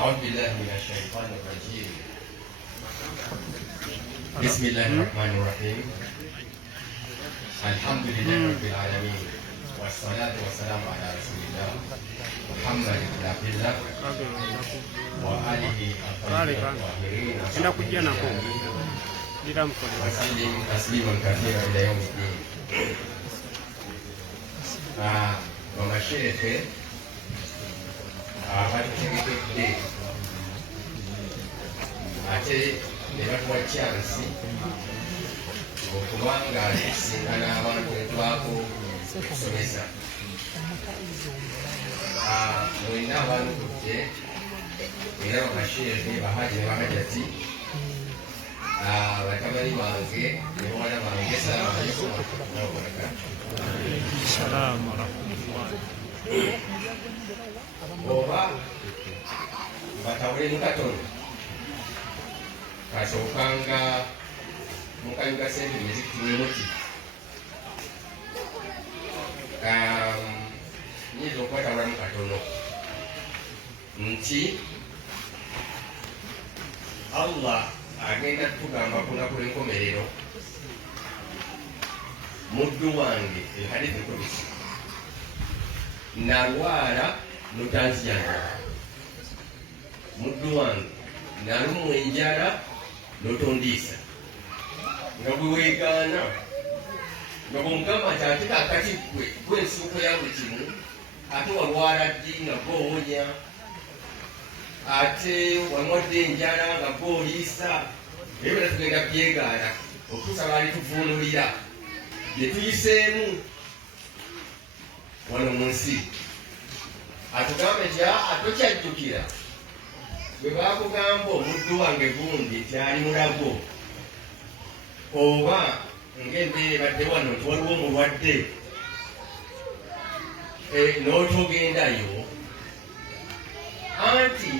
أعوذ بالله من الشيطان الرجيم. بسم الله الرحمن الرحيم. الحمد لله رب العالمين والصلاة والسلام على رسول الله محمد بن عبد الله وآله الطيبين الطاهرين وسلم تسليما كثيرا إلى يوم الدين. ومشيئته abategekedde ate ne batuwa kyansi okubanga tusinkana abantu netwako okusomesa mwenna abantutte era bamasheehe bahaji ne bahajati batabani bange ne bawala bange salaamu alaikum warahmatullahi wabarakatuh. Oba batawule mukatono kasookanga mukayuga sente nezikituwemuti nyinza okubatawula mukatono nti Allah agenda kutugamba kunaku lw'enkomerero muddu wange ehadithi kubisi nalwala notanziyanga muddu wange nalumwa enjala notondiisa nga bwe weegaana nga bwomugamba nti ate kakati gwensuuko ya buli kimu ate walwala ddi nga gwowonya ate wamwadde enjala nga gwoliisa naye bena tugenda byegaana okusaba alituvuunulira bye tuyiseemu wano mu nsi atugambe nti tokyajjukira bwe bakugamba omuddu wange gundi nti ali mulago oba ng'embeera ebadde wano nti waliwo omulwadde n'otogendayo anti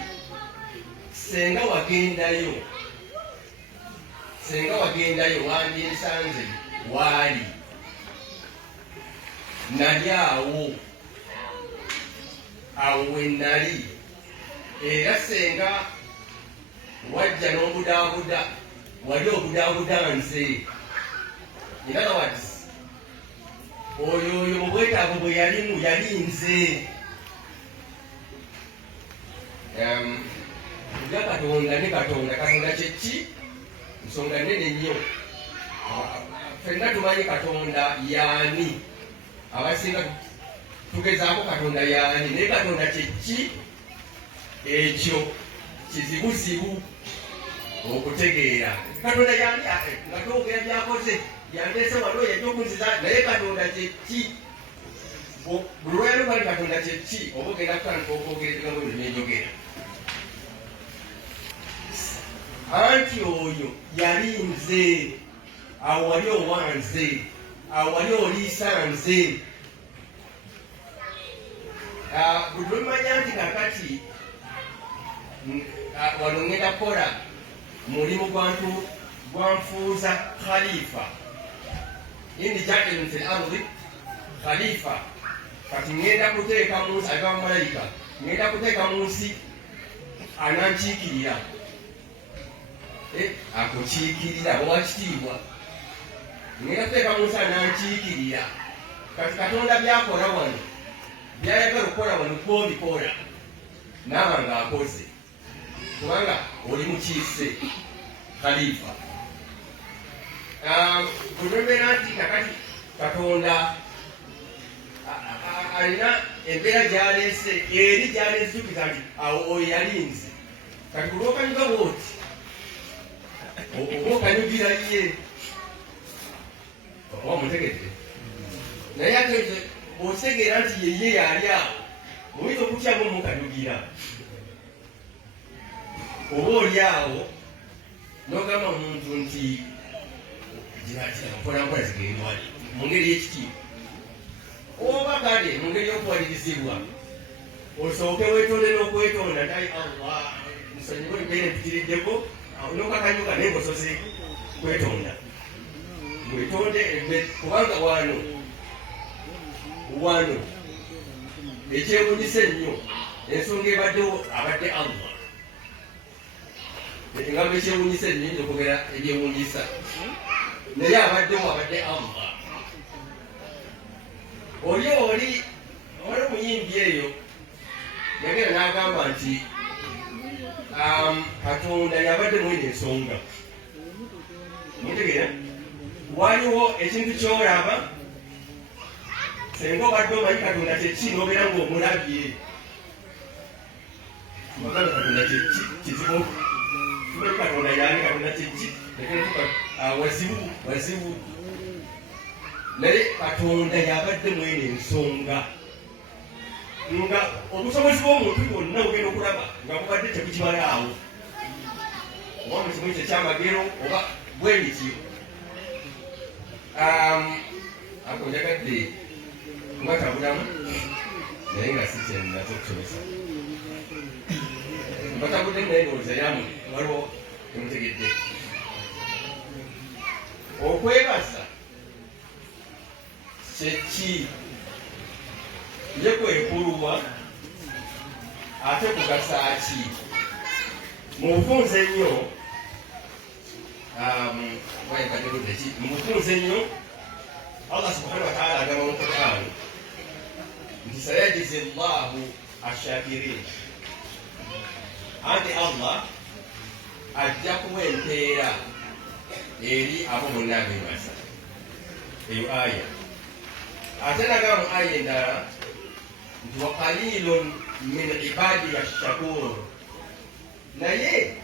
senga wagendayo wandinsanze waali nali awo wenali era senga wajja n'obudaabuda wali obudaabuda nze era nawati oyo mu bwetaavu bwe yalimu yali nze ga katonda ne katonda kyeki nsonga nnene nnyo ffenna tumanyi katonda yaani abasinga tugezaako katonda yaani naye katonda kyeki ekyo kizibuzibu okutegeera katonda yaani nga twogera byakoze yandeese waliwo yajja okunziza naye katonda kyeki buli lwayalo bali katonda kyeki oba ogenda kutandika okwogera ebigambo bino byenjogera anti oyo yali nze awo wali owanze awo wali oliisa nze buli lwemanya nti kakati wano ngenda kukola mulimu gwanfuuza khalifa indi jailun fil ardi khalifa kati ngenda kuteeka mu nsi ava bamalayika ngenda kuteeka mu nsi anankiikirira akukiikirira owakitiibwa ngenda kuteeka mu nsi anankiikirira kati katonda byakola wano byayagala okukola wano kwobikola naaba nga akoze kubanga oli mukiise khalifa kulwembeera nti kakati katonda alina embeera gyaleese eri gyaleezukiza nti awo oyo yalinze kati kulwokanyuga bwoti oba okanyugira ye oba mutegedde naye ate otegeera nti yeye yali awo oyinza okutyamu omukanyugira oba oli awo nogamba omuntu nti mpolampola zigendwali mu ngeri y'ekitiibwa oba kale mu ngeri y'okuwalirizibwa osooke weetonde n'okwetonda naye allah nsonyiwa embeera empitiriddeko nokakanyuka naye ngosoze kwetonda wetonde kubanga wano ekyewunyisa ennyo ensonga ebaddewo abadde allah Ekigambo ekyewuunyisa ennyo okwogera ebyewuunyisa naye abaddemu abadde Allah. Oli omuyimbi eyo yagenda n'agamba nti Katonda yabadde mwine ensonga. Mutegeera waliwo ekintu ky'olaba senga obadde omanyi Katonda kyeki n'obeera ng'omulabye. Magamba Katonda kyeki kizibu tumanyi Katonda yaani Katonda kyeki wazibu naye Katonda yabadde mwene ensonga nga obusobozi bw'omuntu bwonna bugenda okulaba nga bubadde tebukimalaawo oba mu kimu kye kyamagero oba bwe bityo. Ako njagadde mbatabulamu naye nga si kyenazo okusobesa mbatabudde naye ndowooza yamu waliwo emutegedde. Okwebaza kyeki ye kwekuluwa ate kugasa ki? Mu bufunze ennyo mu bufunze ennyo Allah subhanahu wa ta'ala agamba mu Qur'an nti sayajizi Allahu ash-shakirin, anti Allah ajja kuwa empeera eri abo bonna abeebasa. Eyo aya ate nagamba mu aya endala nti wa qalilun min ibadi ash-shakur, naye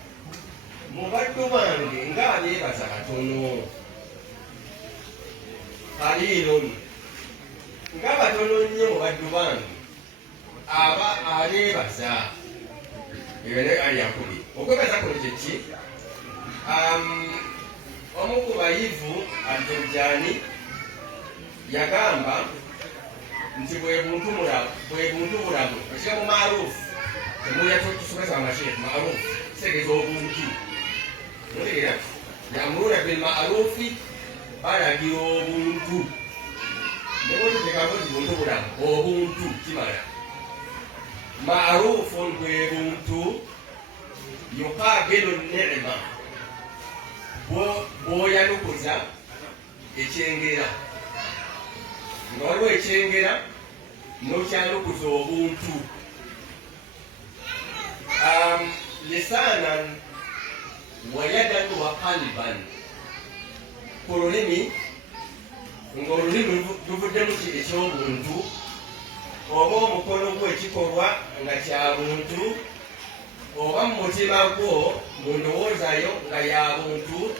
mu baddu bange ng'abeebaza katono. Qalilun nga batono nnyo mu baddu bange aba abeebaza. Eyo naye ali yakuli okwebaza kuno kyeki? Omu ku bayivu Al-Jurjani yagamba nti bwe buntu bulamu ekigambo maarufu temulya tusomesa amasheekh maarufu kitegeeza obuntu. Mutegeera yamuruna bil maarufi, balagira obuntu. Nebwotuteekako nti buntu bulamu obuntu kimala. Maarufun bwe buntu yuqabilu ni'ma, bw'oyanukuza ekyengera. Nga waliwo ekyengera n'okyanukuza obuntu. Lisaanan wa yadan wa qalban, ku lulimi ng'olulimi luvuddemu ki eky'obuntu, oba omukono gwo ekikolwa nga kya buntu, oba mu mutima gwo mu ndowoozayo nga ya buntu.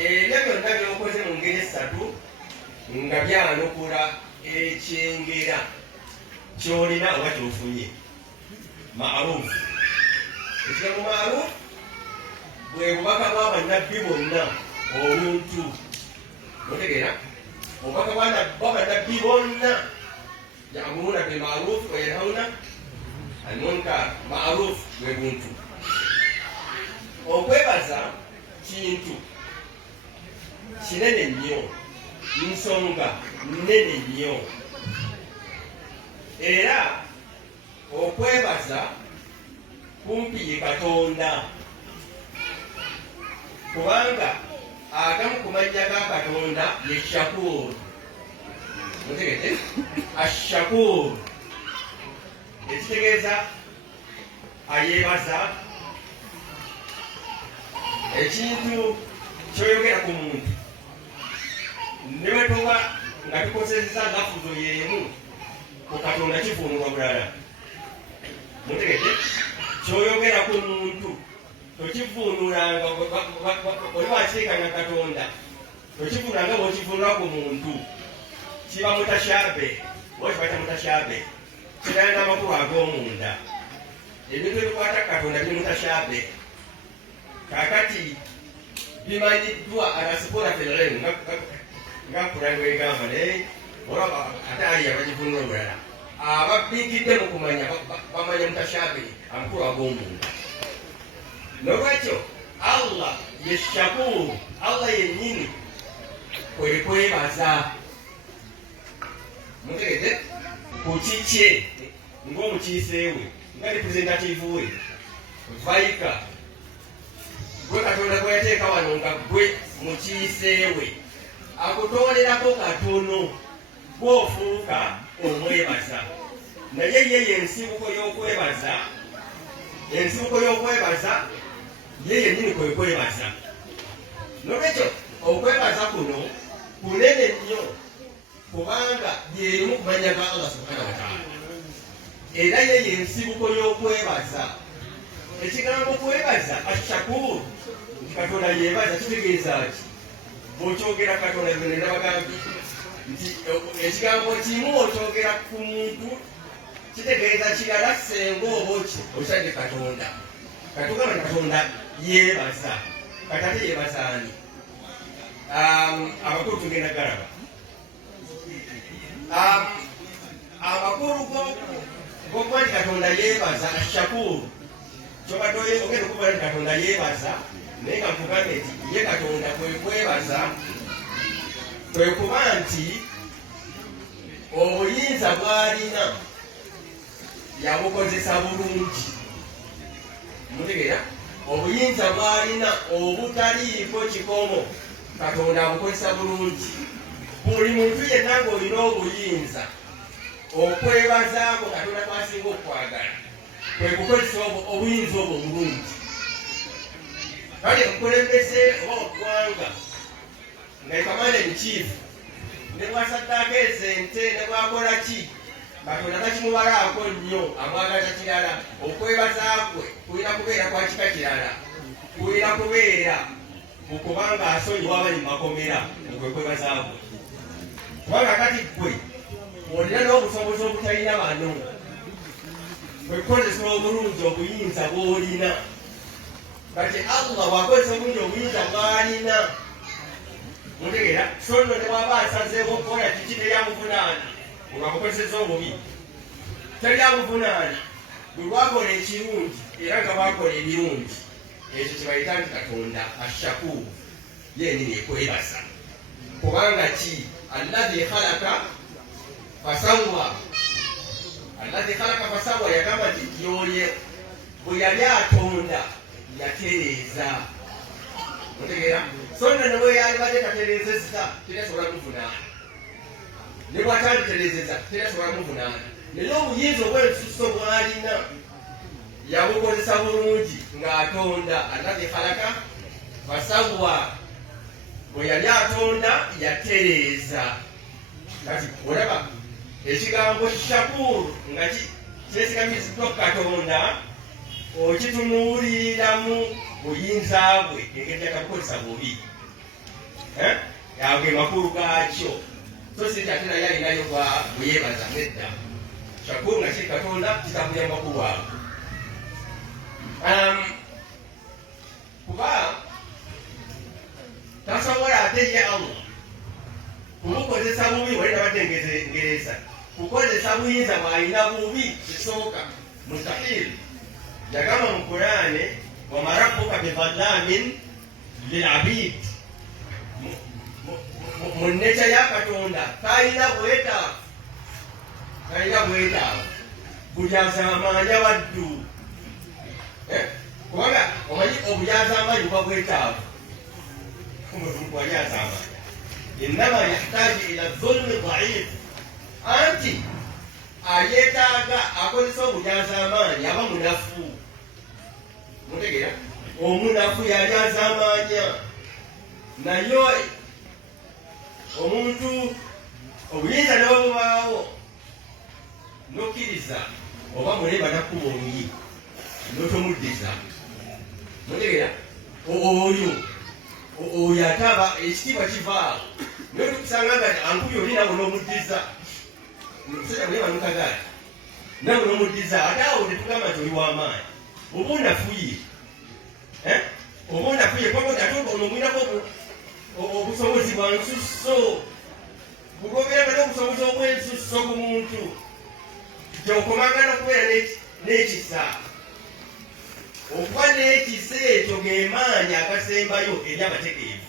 Ebyo byonna by'okoze mu ngeri esatu nga byanukula ekyengera ky'olina oba ky'ofunye. Maarufu, ekigambo maarufu bwe bubaka bw'abannabbi bonna obuntu. Mutegeera obubaka bw'abannabbi bonna ya'muruna bil ma'ruf wa yanhauna 'anil munkar. Maarufu bwe buntu. Okwebaza kintu kinene nnyo, nsonga nnene nnyo, era okwebaza kumpi ye Katonda, kubanga agamu ku mannya ga Katonda ye Shakur. Mutegete Ash-Shakur ekitegeeza ayeebaza. Ekintu kyoyogera ku muntu ne bwe tuba nga tukozeseza lafuzo y'emu ku Katonda kifuunulwa bulala. Mutegete kyoyogera ku muntu tokifuunulanga oli wakiteekanya Katonda, tokifuunulanga bw'okifuunula ku muntu. Kiba mutashabe, oba kibata mutashabe, kirana n'amakulu ag'omunda. Ebintu ebikwata Katonda biri mutashabe. Kakati bimanyiddwa alasipora fil-ilm nga Kurani bw'egamba, naye olaba ate ali abagifunula obulala. Ababbingidde mu kumanya bamanya mutashabe, amakulu ag'omunda. Nolwekyo Allah ye Shakur, Allah yennyini kwe kwebaza. Mutegete ku kikye ng'omukiise we nga representative we vaika gwe Katonda gwe yateeka wano nga gwe mukiiseewe akutoolerako katono gw'ofuuka omwebaza. Naye ye ensibuko y'okwebaza ye yennyini kwe kwebaza. Nolwekyo okwebaza kuno kunene nnyo kubanga byerimu kumanya ga Allah subhanahu wa ta'ala. Era ye ensibuko y'okwebaza. Ekigambo kwebaza ashakur nti Katonda yeebaza kitegeeza ki? Bw'okyogera Katonda bino nabagambye nti ekigambo kimu okyogera ku muntu kitegeeza kirala senga oba okitadde Katonda. Katugamba nti Katonda yeebaza. Katate yeebaza ani? Abakulu tugenda galaba. Amakulu g'okuba nti Katonda yeebaza ashakuru kyobadde ogenda okuba nti Katonda yeebaza naye nga nkugambye nti ye Katonda kwe kwebaza kwe kuba nti obuyinza bw'alina yabukozesa bulungi. Mutegeera? Obuyinza bw'alina obutaliiko kikomo Katonda abukozesa bulungi. Buli muntu yenna ng'olina obuyinza okwebazaako Katonda kwasinga okukwagala kwe kukozesa obuyinza obwo bulungi. Kale omukulembeze oba oggwanga nga ekamanda emukiifu ne bwasaddaako ezente ne bwakola ki Katonda takimubalaako nnyo amwagaza kirala. Okwebaza kwe kulina kubeera kwa kika kirala, kulina kubeera okubanga asonyiwa abali mu makomera okwe kwebaza kwe. Kubanga kati gwe olina n'obusobozi obutalina bano kwe kukozesa obulungi obuyinza bw'olina. Kati Allah bw'akozesa obulungi obuyinza bw'alina, mutegeera, so nno ne bw'aba asazeeko okukola kiki teryamuvunaana olwamukozesa obubi, teryamuvunaana. Bwe lwakola ekirungi era nga bwakola ebirungi, ekyo kye bayita nti Katonda ashakuru yennyini ekwebaza. Kubanga ki? Alladhi khalaka fasawwa. Alladhi khalaka fasawwa yagamba nti yoye bwe yali atonda yatereeza. Mutegeera? So nno ne bwe yali badde tatereezezza terasobola kumuvunaana. Ne bw'atanditereezezza terasobola kumuvunaana. Naye obuyinza obw'ensuso bw'alina yabukozesa bulungi ng'atonda. Alladhi khalaka fasawwa. Bwe yali atonda yatereeza. Kati olaba ekigambo shakuru nga kyesigamiziddwa ku Katonda okitunuuliriramu buyinza bwe engeri gyakabukozesa bubi. Ago ge makulu gaakyo. So si ate naye alinayo bweyeebaza nedda. Shakuru nga kiri Katonda kitambulira mu makulu ago. Kuba tasobola ate ye Allah kumukozesa bubi. Wali nabadde ngereza kukozesa buyinza bw'alina bubi kisooka mustahil. Yagamba mu Qur'ani wama rabbuka bidhallamin lilabid. Mu nnecha ya Katonda talina bwetaavu, bujazaamaanya waddu. Kubanga omanyi obujazaamaanyi buba bwetaavu. Omuntu bwajazaamaanya innama yahtaaji ila dhulmi dhaif. Anti ayeetaaga akozesa obujazaamaanyi aba munafu. Mutegeera? Omunafu yajazaamaanya. Naye omuntu obuyinza ne bubaawo nokkiriza oba muleba nakkuba oluyi notomuddiza. Mutegeera? Oyo ataba ekitiibwa kivaawo naye tukusanga nga ankubye oli nawe n'omuddiza. Musajja muleba nukagaali nawe n'omuddiza. Ate awo tetugamba nti oli w'amaanyi. Oba onafuye, oba onafuye kwanga ate ono omwinako obusobozi bwa nsusso. Bugobera n'obusobozi obw'ensusso ku muntu gyokomanga n'okubeera n'ekisa. Okuba n'ekisa ekyo geemaanyi agasembayo eri abategeevu.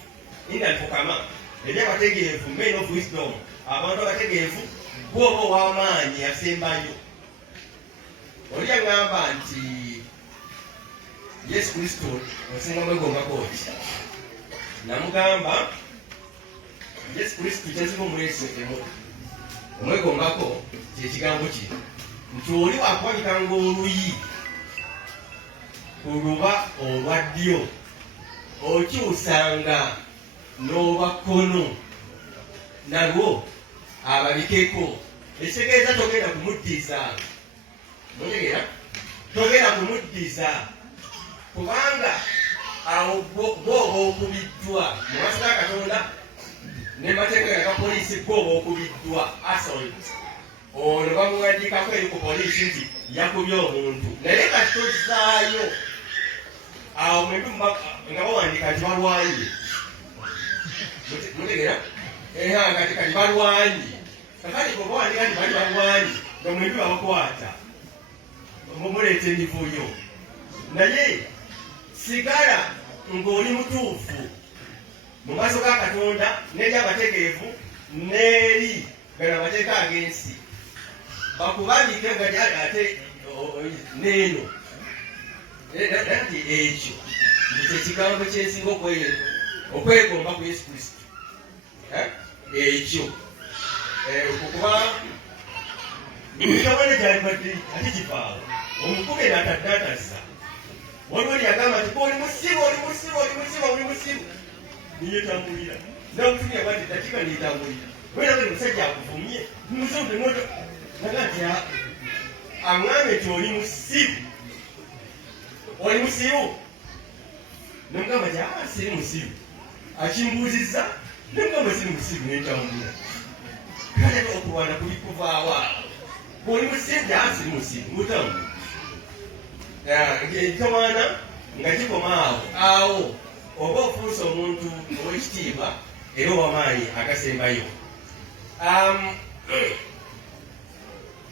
Indalifukama eri abategeevu, men of wisdom, abantu abategeevu bw'oba ow'amaanyi asembayo. Oli yaŋŋamba nti Yesu Kristo osinga mwegombako ki? Namugamba Yesu Kristo kyensinga omulesemu omwegombako kyekigambo kino nti oli wakwabikanga oluyi ku luba olwa ddyo okyusanga n'obwakono nalwo ababikeko, ekitegeeza togenda kumuddiza. Mutegeera? Togenda kumuddiza kubanga awo bw'oba okubiddwa mu maaso ga Katonda ne mateeka ga poliisi, bw'oba okubiddwa assault, ono bamuwandiikako eri ku poliisi nti yakubye omuntu, naye kati tozaayo awo mwembi nga bawandiika nti balwanye. Mutegeera? Kati balwanye, kakati bwe bawandiika nti bali balwanye nga mwembi babakwata mumuleeta emivuyo, naye sigala ng'oli mutuufu mu maaso ga Katonda n'eri abategeevu n'eri gano amateeka ag'ensi, bakubandike nga ate neeno nti ekyo kyekigambo kyensinga okwegomba ku Yesu Kristo. Ekyo okuba ekitawale gyalibadde ate kivaawo omukubi n'atadde atassa, waliwo lyagamba nti oli musiru, oli musiru, oli musiru, oli musiru, niyetambulira namutumya bati dakika niyetambulira wera buli musajja akuvumye musiru temoto naga nti aŋŋambe nti oli musiru, oli musiru. Namugamba nti siri musiru, akimbuuzizza namugamba siri musiru, nentambula. Kale okulwana kuli kuvaawo awo, bw'oli musiru siri musiru, mutambula. Ekitawaana nga kikoma awo oba ofuuse omuntu ow'ekitiibwa era ow'amaanyi agasembayo.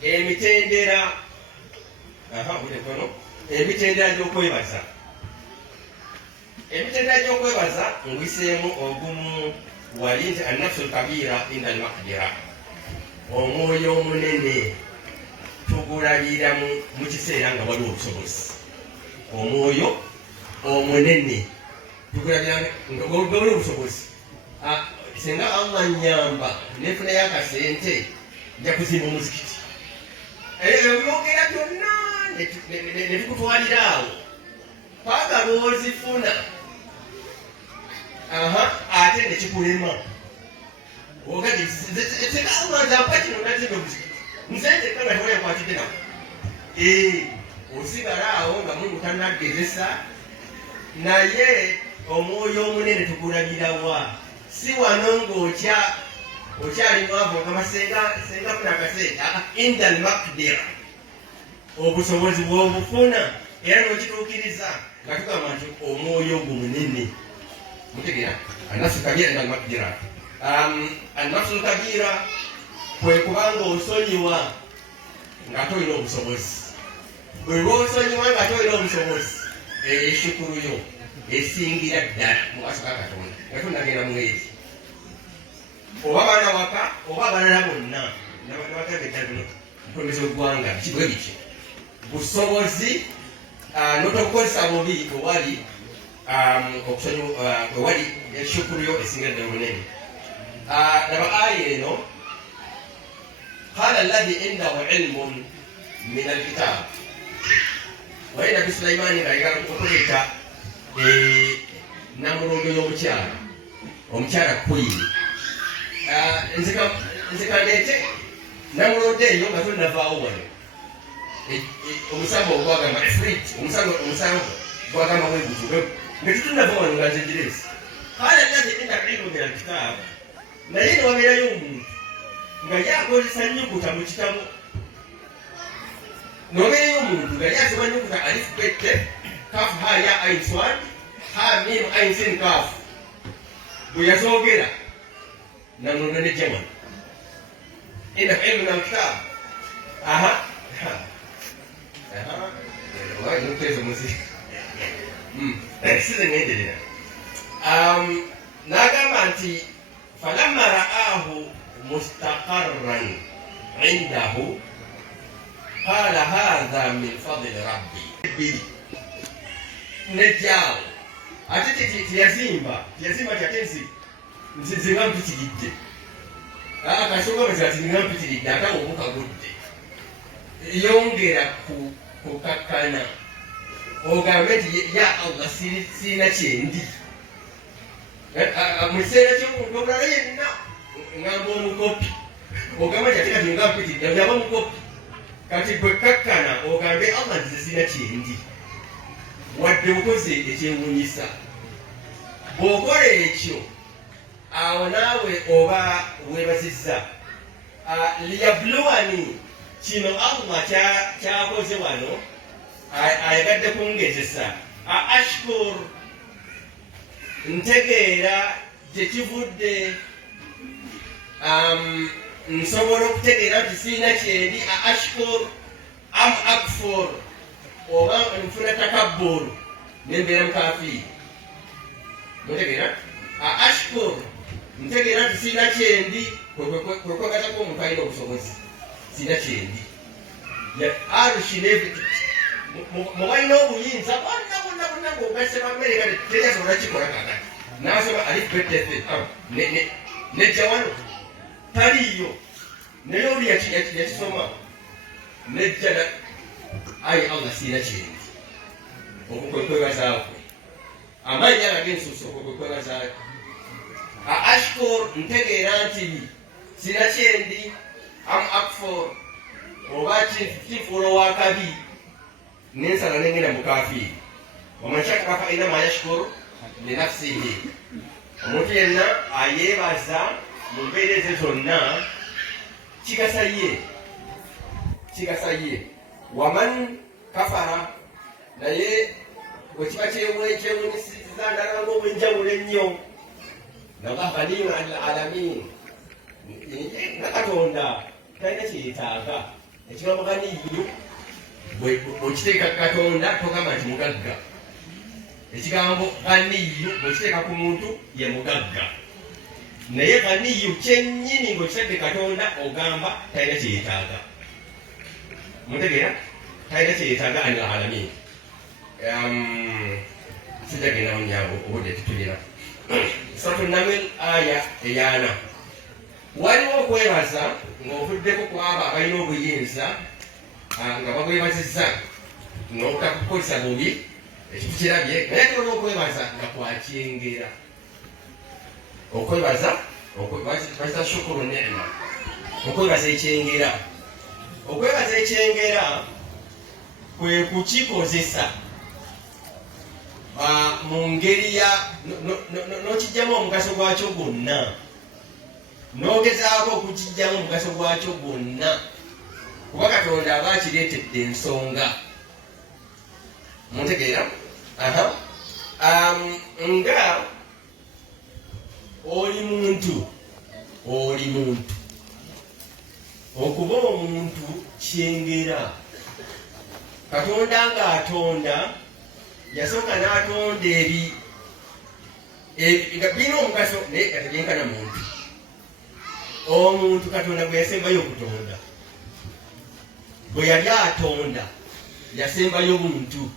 Emitendera gy'okwebaza, nguyiseemu ogumu wali nti annafsul kabiira inda al-maqdira, omwoyo omunene tugulabira mu kiseera nga waliwo obusobozi. Omwoyo omunene tugulabira nga waliwo obusobozi. Singa Allah nnyamba nefunayo akasente nja kuzimba omuzikiti, ebyogera byonna ne tukutwalira awo paka lwozifuna, ate nekikulema ogati Allah kino nazimba omuzikiti nzete kanga tewali akwatidde nako. Osigala awo nga mutannagezesa, naye omwoyo omunene tugulabirawa? Si wano ng'okyali mwavu nga senga funa akasente, inda al-maqdira, obusobozi bw'obufuna era n'okituukiriza nga tugamba nti omwoyo ogwo munene. Mutegeera? Annafsu kabiira inda al-maqdira. Annafsu kabiira kwe kubanga osonyiwa nga tolina obusobozi. Bwe lw'osonyiwa nga tolina obusobozi, eshukuru yo esingira ddala mu maaso ga Katonda nga tonnagenda mwezi oba baana waka oba abalala bonna nabagamba eddala bino mukulembeze w'eggwanga kibwe bityo busobozi n'otokukozesa bubi ewali ewali eshukuru yo esingira ddala munene. Laba aya eno, qala alladhi indahu ilmun min alkitab, wali Nabi Sulaimaani ng'ayagala okuleeta namulondo y'omukyala queen. Nze kandeete namulondo eyo nga tonnavaawo wano, omusango ogwagamba ifrit, omusango gwagamba bwegutu nga tutunava wano nga nzegiresi. Qala alladhi indahu ilmun min alkitab, naye ne wabeerayo omuntu nga yakozesa nnyukuta mu kitabo, nobeerayo omuntu nga yasoba nnyukuta alifu bette kafu ha ya ain swad ha mim ain sin kafu, bwe yazoogera namulondo ne jaman indahu ilmun min alkitab. Size ngenderera. N'agamba nti falamma ra'ahu mustaqarran indahu qala hadha min fadli rabbi. nejjaawo ate teyazimba tyatensi nzinga mpitiridde kasonga mazima nzinga mpitiridde ate obukagudde yongera kukakkana ogambe nti ya Allah sirina kyendi mu kiseera ky'omuntu omulala yenna ngamba omukopi ogamba nti ate kati nga mpitiridde yaba mukopi kati bwe kakkana ogambe Allah nti sirina kyendi wadde okoze ekyewuunyisa bw'okola ekyo awo naawe oba weebazizza liyabluwani kino Allah kyakoze wano ayagadde kungezesa ashkur ntegeera gye kivudde nsobola okutegeera nti siina kyendi ashkur am akfur oba nfuna takabbur nembeera mukafiiri mutegeera ashkur ntegeera nti siina kyendi kwekwegatako omuntu alina obusobozi siina kyendi arushi mubalina obuyinza bonna ngaogase bamereka teyasobola kikola kakati nasoma alifbetefe nejja wano taliyo naye oli yakisoma nejja ayi Allah siina kyendi okwo kwekwebazaakwe amanya agensuso okwo kwekwebazaakwe ashkur ntegeera nti siina kyendi am akfur oba kinfuula owakabi nensala nengenda mukafiiri waman shakara fa inama yashkuru linafsihi omuntu yenna ayeebaza mu mbeera ezo zonna kigasa ye waman kafara naye bwekiba kyewunyisiza ndala ng'obwenjawulo ennyo nallah ganiyun anil alamin nga Katonda talina kyeyetaaga ekigambo ganiyu bwekiteeka Katonda togamba nti mugagga ekigambo ganiyu bwekiteeka ku muntu ye mugagga naye ganiyu kyennyini ng'okitadde Katonda ogamba talina kyeyetaaga mutegeera talina kyeyetaaga anil alamin sijagendawo nyangu obudde tutulira Suratu Naml aya eyana waliwo okwebaza ng'ovuddeko kwabo abalina obuyinza nga babwebazizza n'obutakukozesa bubi ekintu kirabye naye tulina okwebaza nga kwakyengera okwebaza bazita shukuru nema okwebaza ekyengera kwe kukikozesa mu ngeri ya n'okijjamu omugaso gwakyo gwonna n'ogezaako okukijjamu omugaso gwakyo gwonna kuba Katonda aba akireetedde ensonga muntegeera nga oli muntu okuba omuntu kyengera Katonda ng'atonda yasooka n'atonda nga birina omugaso naye gategyenkana omuntu Katonda gwe yasembayo okutonda bwe yali atonda yasembayo muntu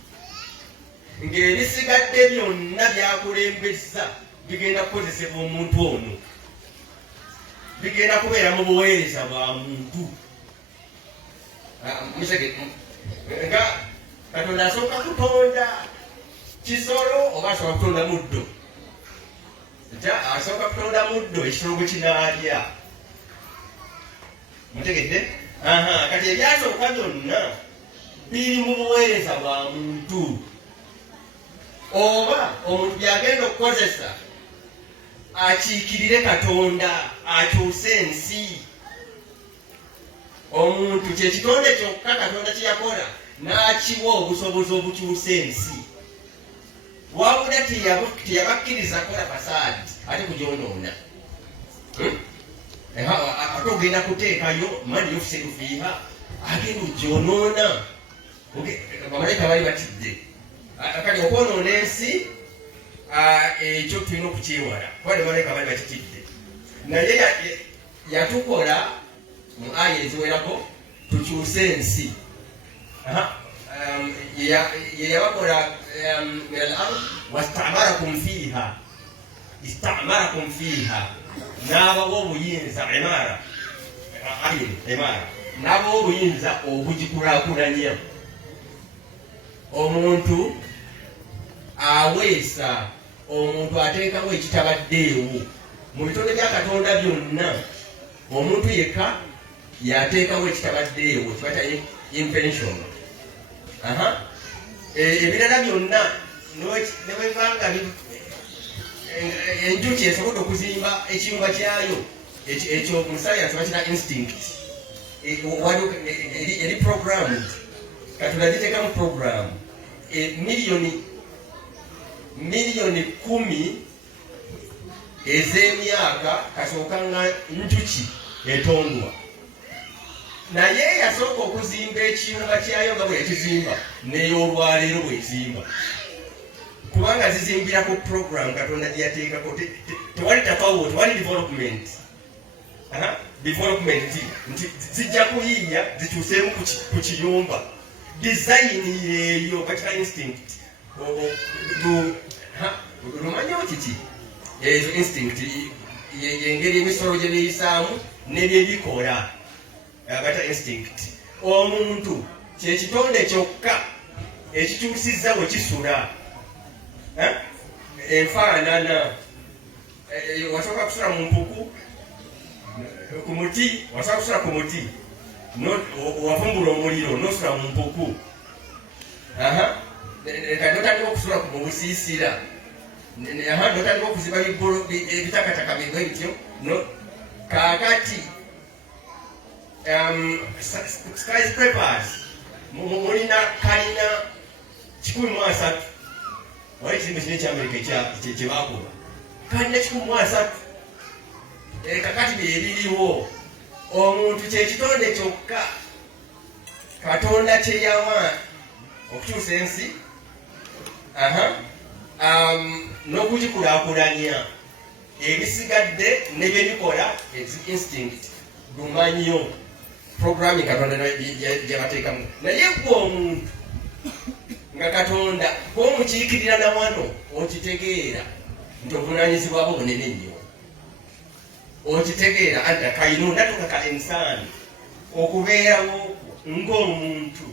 ng'ebisigadde byonna byakulembeza bigenda kukozesebwa omuntu ono bigenda kubeera mu buweereza bwa muntu nga Katonda asooka kutonda kisolo oba asooka kutonda muddo asooka kutonda muddo ekisolo gwe kinaalya mutegedde kati ebyasooka byonna biri mu buweereza bwa muntu oba omuntu byagenda okukozesa akiikirire Katonda akyuse ensi omuntu kyekitonde kyokka Katonda kyeyakola n'akiwa obusobozi obukyusa ensi wabula teyabakkiriza kola fasaadi ate kugyonoona ate ogenda kuteekayo mani yofisiru fiiha agenda ogyonoona bamalayika bali batidde kati okwonoona ensi ekyo tulina okukyewala kuba ne bamalayika bali bakitidde naye yatukola mu aya eziwerako tukyuse ensi yeyabakola من الأرض واستعمركم فيها استعمركم فيها نابو بuyinza عمارة عمارة nabo buyinza okugikulakulanya omuntu aweesa omuntu ateekawo ekitabaddeewo mu bitonde bya Katonda byonna omuntu yekka yateekawo ekitabaddeewo kibata invention ebirala byonna nebwevanga enjuki esobodde okuzimba ekiyumba kyayo ekyo mu science bakira instinct eri programmed Katonda giteekamu program miliyoni 10 ez'emyaka kasooka nga njuki etondwa naye yasooka okuzimba ekiyumba kyayo nga bwe yakizimba n'ey'olwaleero bwezimba kubanga zizimbira ku program Katonda gye yateekako tewali tafawuti tewali development nti zijja kuyiiya zikyuseemu ku kiyumba design yeeyo bakita instinct lumanyiwo kiki ezo instinct yengeri emisolo gye biyisaamu nebyebikola bata instinct omuntu kyekitonde kyokka ekikyusizza bwe kisula enfaanana wasooka kusula mu mpuku ku muti wasooka kusula ku muti wavumbula omuliro nosula mu mpuku kati notandika okusula mu busiisira notandika okuziba ebitakataka bigwe bityo kaakati skyscrapers mulina kalina 103 wali ekizimbe kino ekyamerika kyebakuba kalina 103 kakati byebiriwo omuntu kyekitonde kyokka Katonda kyeyawa okukyusa ensi n'okugikulakulanya ebisigadde nebyebikola instinct lumanyo programming Katonda gyebateekamu naye gwe omuntu nga Katonda kwomukiikirira na wano okitegeera nti obuvunaanyizibwa bwo bunene nnyo okitegeera anta kainunatuka ka insaani okubeerawo ng'omuntu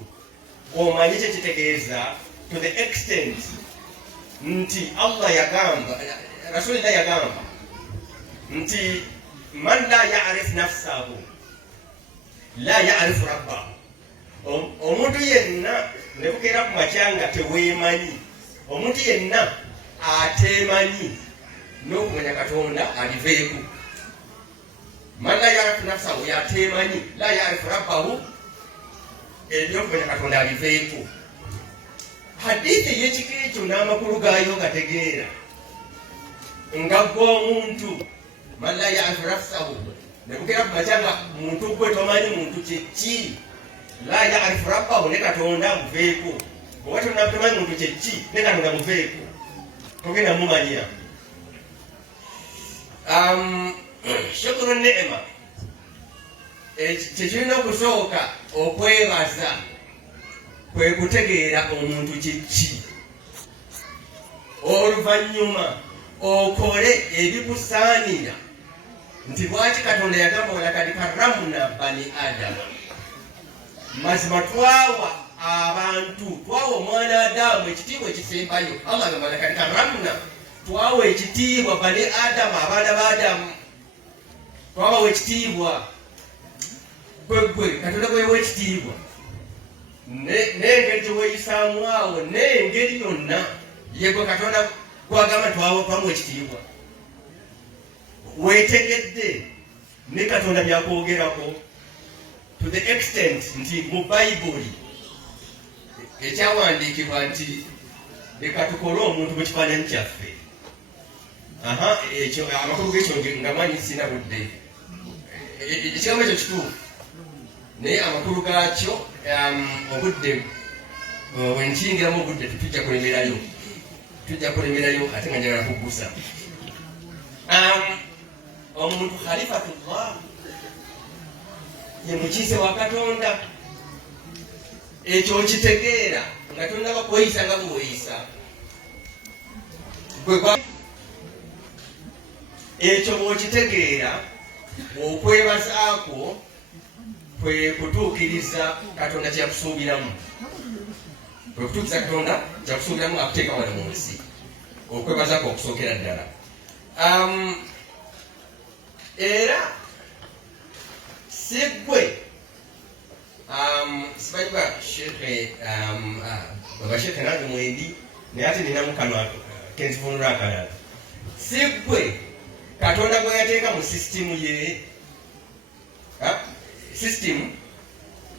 omanyi kyekitegeeza to the extent nti Allah yagamba Rasulullah yagamba nti man la ya'rif nafsahu la ya'rif rabbahu omuntu yenna nebukeera ku makyanga teweemanyi omuntu yenna ateemanyi n'okumanya Katonda aliveeku man la ya'rif nafsahu yateemanyi la ya'rif rabbahu ebyokumanya Katonda aliveeku hadithi y'ekika ekyo n'amakulu gaayo gategeera nga gw'omuntu man la ya'rif nafsahu nebukeera ku makyanga muntu gwe tomanyi muntu kyeki la ya'rif rabbahu ne Katonda muveeko oba tomanyi muntu kyeki ne Katonda muveeko togenda mumanya shukuru neema kyekirina okusooka okwebaza kwe kutegeera omuntu kyeki oluvannyuma okole ebikusaanira nti lwaki Katonda yagamba walakad karramna bani adama mazima twawa abantu twawa omwana Adamu ekitiibwa ekisembayo Allah agamba walakad karramna twawa ekitiibwa bani Adamu abaana ba Adamu twabawa ekitiibwa gwegwe Katonda gwewa ekitiibwa n'engeri gyeweyisaamu awo n'engeri yonna yegwe Katonda gwagamba twamuwa ekitiibwa weetegedde ne Katonda byakwogerako to the extent nti mu Bayibuli ekyawandiikibwa nti leka tukole omuntu mu kifaananyi kyaffe ekyo amakulu g'ekyo nga manyi sina budde ekigambo ekyo kituufu naye amakulu gaakyo obudde wenkiyingiramu obudde tujja kulemerayo ate nga njagala kugusa omuntu khalifatullah ye mukiise wa Katonda ekyo okitegeera nga tonnaba kweyisa nga bweyisa ekyo bw'okitegeera okwebazaako kwe kutuukiriza Katonda kyakusuubiramu, kwe kutuukiriza Katonda kyakusuubiramu akuteeka wano mu nsi, okwebazaako okusookera ddala. Era si ggwe simanyi basheke nange mwendi naye ate ninamu kano kenzivunula akalala. Si ggwe Katonda gwe yateeka mu sisitimu ye, sisitimu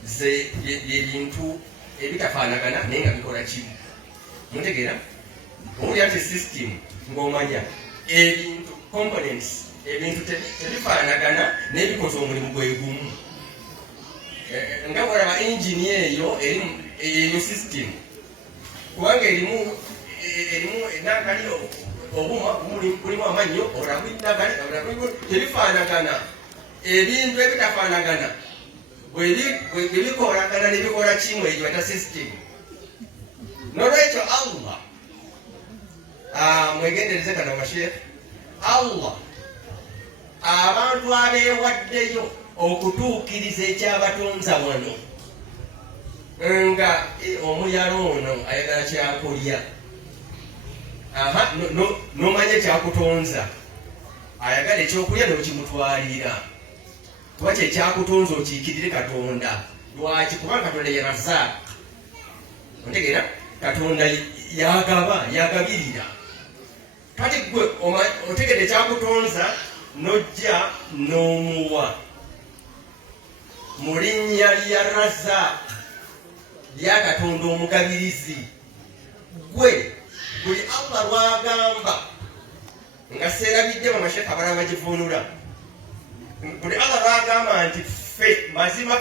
ze ebintu ebitafaanagana naye nga bikola kimu. Mutegeera? Owuli ati sisitimu ng'omanya ebintu components, ebintu tebifaanagana naye bikoze omulimu gwe gumu. Nga bwolaba engine eyo sisitimu, kubanga erimu enankali obuma bulimu amannyo olabwidagala tebifaanagana. Ebintu ebitafaanagana bwebikolagana nebikola kimu, ekyo bata sisitimu. Nolwekyo Allah, mwegendereze kano basheekhe, Allah abantu abeewaddeyo okutuukiriza ekyabatonza wano, nga omuyala ono ayagala kyakulya, nomanya ekyakutonza, ayagala ekyokulya n'okimutwalira. Kuba kye kyakutonza okiikirire Katonda. Lwaki? Kubanga Katonda ye Razzaaq. Ontegeera? Katonda yagaba, yagabirira. Kati gwe otegedde ekyakutonza n'ojja n'omuwa mu linnya lya Razzaaq, lya Katonda omugabirizi. Gwe buli Allah lwagamba nga seerabidde bamasheekhe abalala bagivunula, buli Allah lwagamba nti ffe mazima